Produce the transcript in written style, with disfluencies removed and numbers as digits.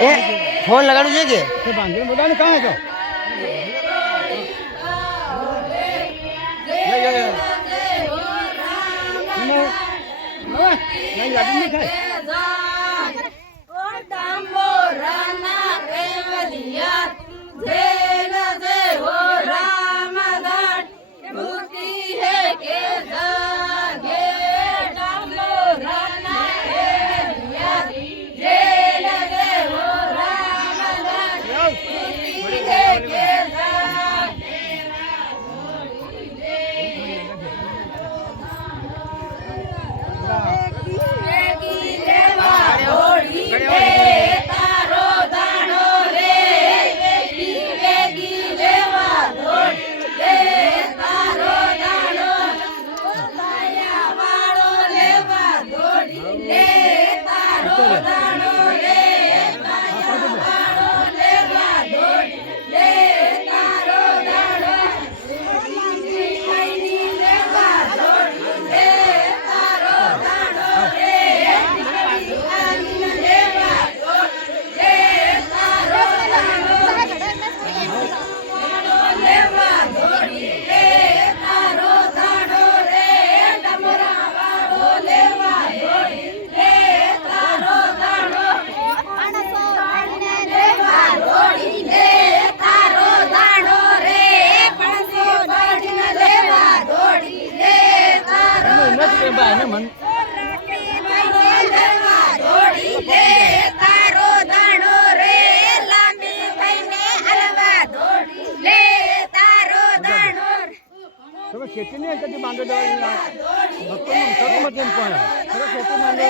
એ phone લગાડવું છે કે તે બાંધીને બોલાને કાં હતો નહીં ગાડી નહીં થાય તમે ખેતી નહીં કદી માંડો ભક્તો સગમત એમ પણ તમે ખેતી માંડો